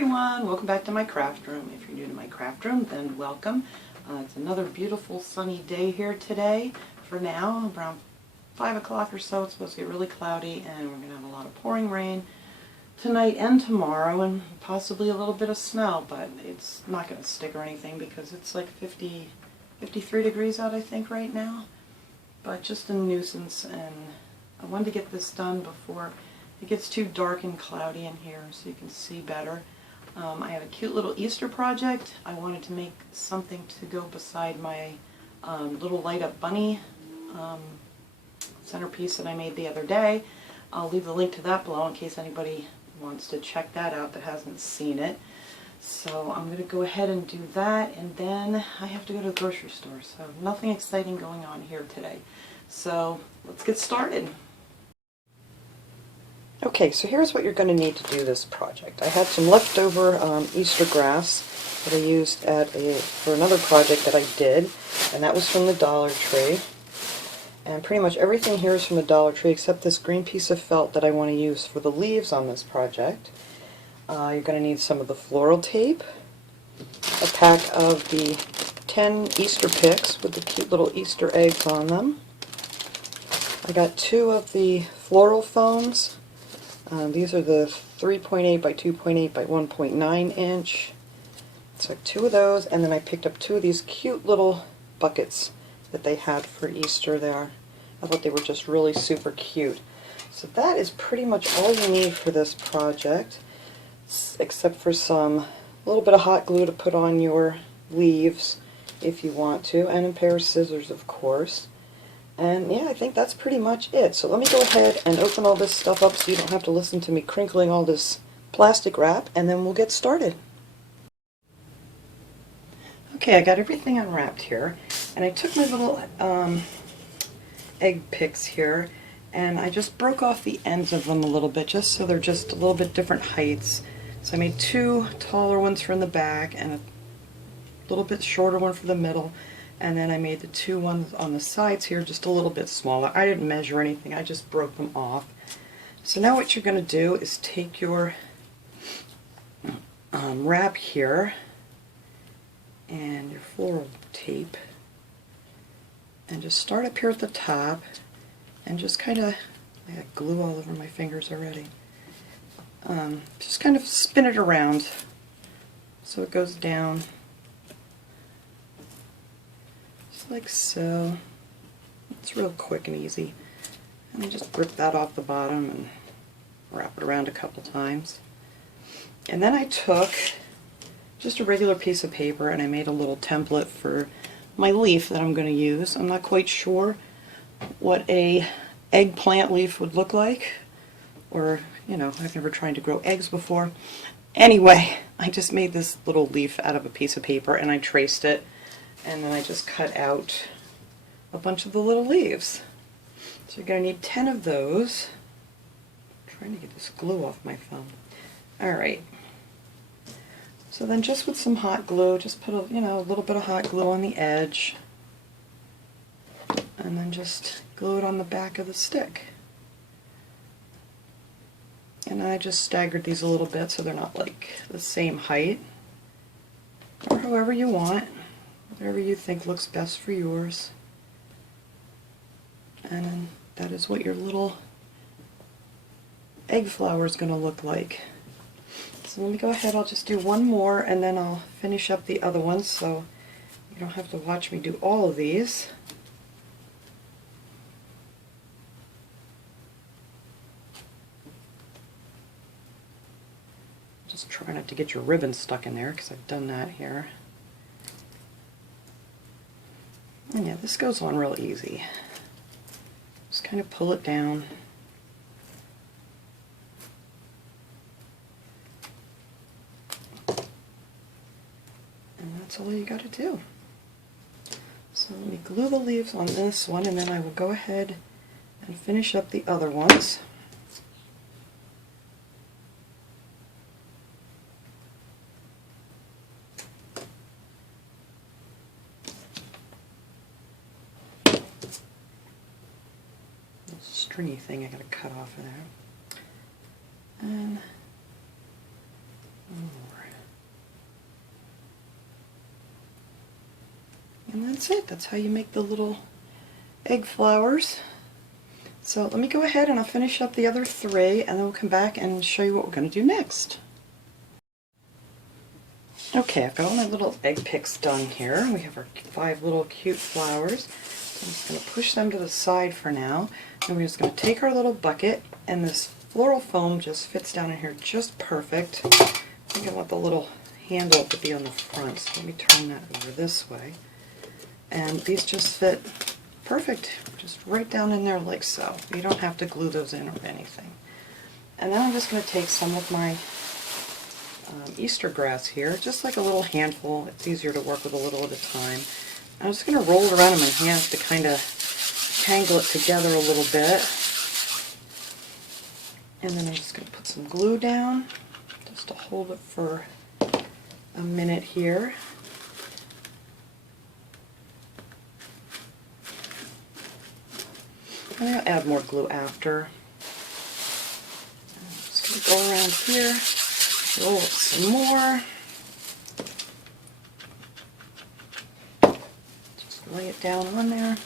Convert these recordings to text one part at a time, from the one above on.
everyone, welcome back to my craft room. If you're new to my craft room, then welcome. It's another beautiful sunny day here today. For now, around 5 o'clock or so, it's supposed to get really cloudy and we're going to have a lot of pouring rain tonight and tomorrow and possibly a little bit of snow, but it's not going to stick or anything because it's like 53 degrees out I think right now. But just a nuisance, and I wanted to get this done before it gets too dark and cloudy in here so you can see better. I have a cute little Easter project. I wanted to make something to go beside my little light up bunny centerpiece that I made the other day. I'll leave the link to that below in case anybody wants to check that out that hasn't seen it. So I'm going to go ahead and do that, and then I have to go to the grocery store, so nothing exciting going on here today. So let's get started. Okay, so here's what you're going to need to do this project. I had some leftover Easter grass that I used for another project that I did, and that was from the Dollar Tree. And pretty much everything here is from the Dollar Tree except this green piece of felt that I want to use for the leaves on this project. You're going to need some of the floral tape, a pack of the 10 Easter picks with the cute little Easter eggs on them. I got 2 of the floral foams. These are the 3.8 by 2.8 by 1.9 inch. So 2 of those, and then I picked up 2 of these cute little buckets that they had for Easter there. I thought they were just really super cute. So that is pretty much all you need for this project, except for a little bit of hot glue to put on your leaves if you want to, and a pair of scissors, of course. And yeah, I think that's pretty much it. So let me go ahead and open all this stuff up so you don't have to listen to me crinkling all this plastic wrap, and then we'll get started. Okay, I got everything unwrapped here, and I took my little egg picks here, and I just broke off the ends of them a little bit, just so they're just a little bit different heights. So I made 2 taller ones from the back and a little bit shorter one for the middle. And then I made the 2 ones on the sides here just a little bit smaller. I didn't measure anything, I just broke them off. So now what you're going to do is take your wrap here and your floral tape and just start up here at the top and just kind of, I got glue all over my fingers already, just kind of spin it around so it goes down. Like so. It's real quick and easy. And then just rip that off the bottom and wrap it around a couple times. And then I took just a regular piece of paper and I made a little template for my leaf that I'm going to use. I'm not quite sure what a eggplant leaf would look like, or, you know, I've never tried to grow eggs before. Anyway, I just made this little leaf out of a piece of paper and I traced it. And then I just cut out a bunch of the little leaves. So you're going to need 10 of those. I'm trying to get this glue off my thumb. Alright. So then just with some hot glue, just put a little bit of hot glue on the edge. And then just glue it on the back of the stick. And I just staggered these a little bit so they're not like the same height. Or however you want. Whatever you think looks best for yours. And then that is what your little egg flower is going to look like. So let me go ahead, I'll just do one more and then I'll finish up the other ones so you don't have to watch me do all of these. Just try not to get your ribbon stuck in there because I've done that here. And yeah, this goes on real easy. Just kind of pull it down. And that's all you got to do. So let me glue the leaves on this one, and then I will go ahead and finish up the other ones. Stringy thing I gotta cut off of there. And And that's it. That's how you make the little egg flowers. So let me go ahead and I'll finish up the other 3 and then we'll come back and show you what we're going to do next. Okay, I've got all my little egg picks done here. We have our 5 little cute flowers. So I'm just going to push them to the side for now. And we're just going to take our little bucket, and this floral foam just fits down in here just perfect. I think I want the little handle to be on the front, so let me turn that over this way. And these just fit perfect, just right down in there like so. You don't have to glue those in or anything. And then I'm just going to take some of my Easter grass here, just like a little handful. It's easier to work with a little at a time. I'm just going to roll it around in my hands to kind of tangle it together a little bit. And then I'm just going to put some glue down just to hold it for a minute here. And I'll add more glue after. I'm just going to go around here, roll it some more. Just lay it down on there.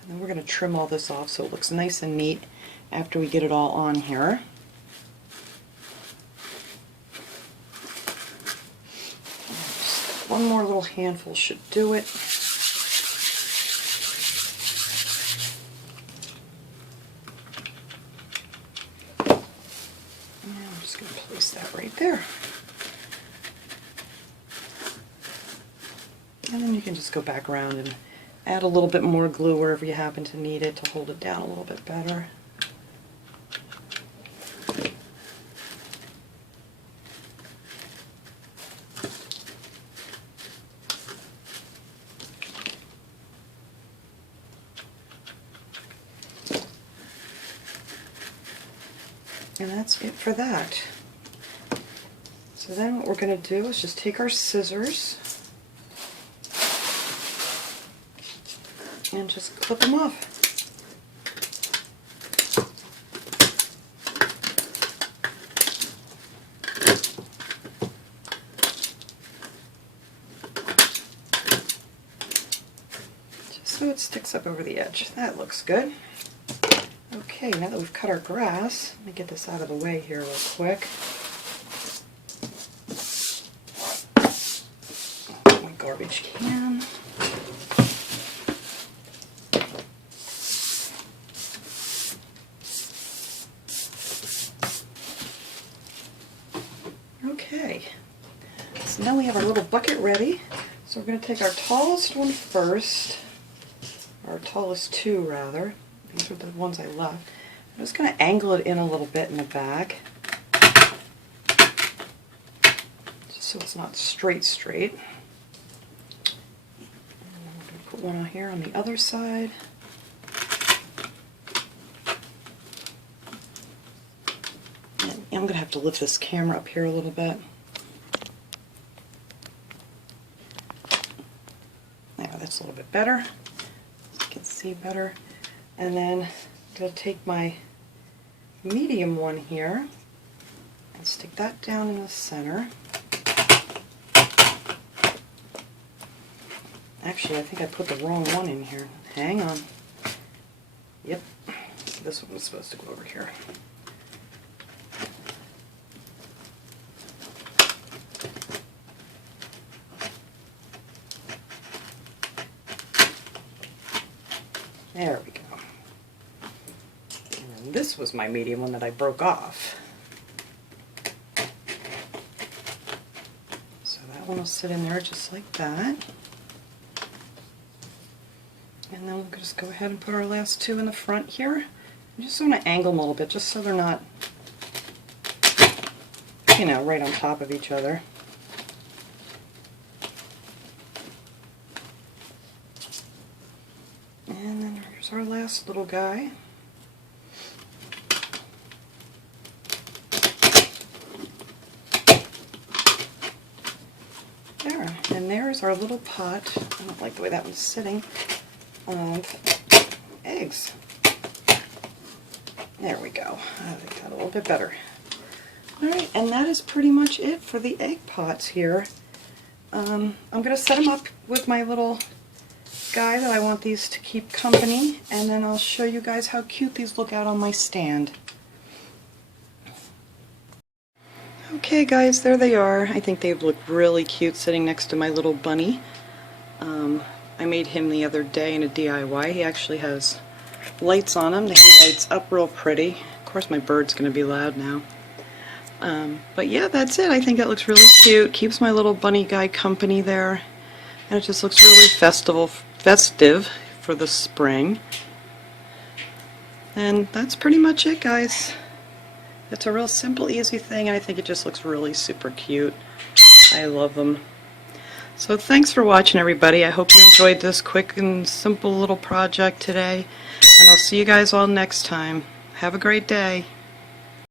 And then we're going to trim all this off so it looks nice and neat after we get it all on here. Just one more little handful should do it. Right there. And then you can just go back around and add a little bit more glue wherever you happen to need it to hold it down a little bit better. And that's it for that. So then what we're going to do is just take our scissors and just clip them off. Just so it sticks up over the edge. That looks good. Okay, now that we've cut our grass, let me get this out of the way here real quick. Garbage can. Okay, so now we have our little bucket ready. So we're going to take our tallest one first, or tallest 2 rather. These are the ones I left. I'm just going to angle it in a little bit in the back, just so it's not straight. Put one on here on the other side. And I'm going to have to lift this camera up here a little bit. There, that's a little bit better. You can see better. And then I'm going to take my medium one here and stick that down in the center. Actually, I think I put the wrong one in here. Hang on. Yep, this one was supposed to go over here. There we go. And this was my medium one that I broke off. So that one will sit in there just like that. And then we'll just go ahead and put our last 2 in the front here. I just want to angle them a little bit just so they're not, you know, right on top of each other. And then here's our last little guy. There, and there's our little pot. I don't like the way that one's sitting. Of eggs. There we go. I think that a little bit better. Alright, and that is pretty much it for the egg pots here. I'm going to set them up with my little guy that I want these to keep company, and then I'll show you guys how cute these look out on my stand. Okay guys, there they are. I think they look really cute sitting next to my little bunny. I made him the other day in a DIY. He actually has lights on him. He lights up real pretty. Of course my bird's going to be loud now. But yeah, that's it. I think it looks really cute. Keeps my little bunny guy company there. And it just looks really festive for the spring. And that's pretty much it, guys. It's a real simple, easy thing, and I think it just looks really super cute. I love them. So thanks for watching, everybody. I hope you enjoyed this quick and simple little project today. And I'll see you guys all next time. Have a great day.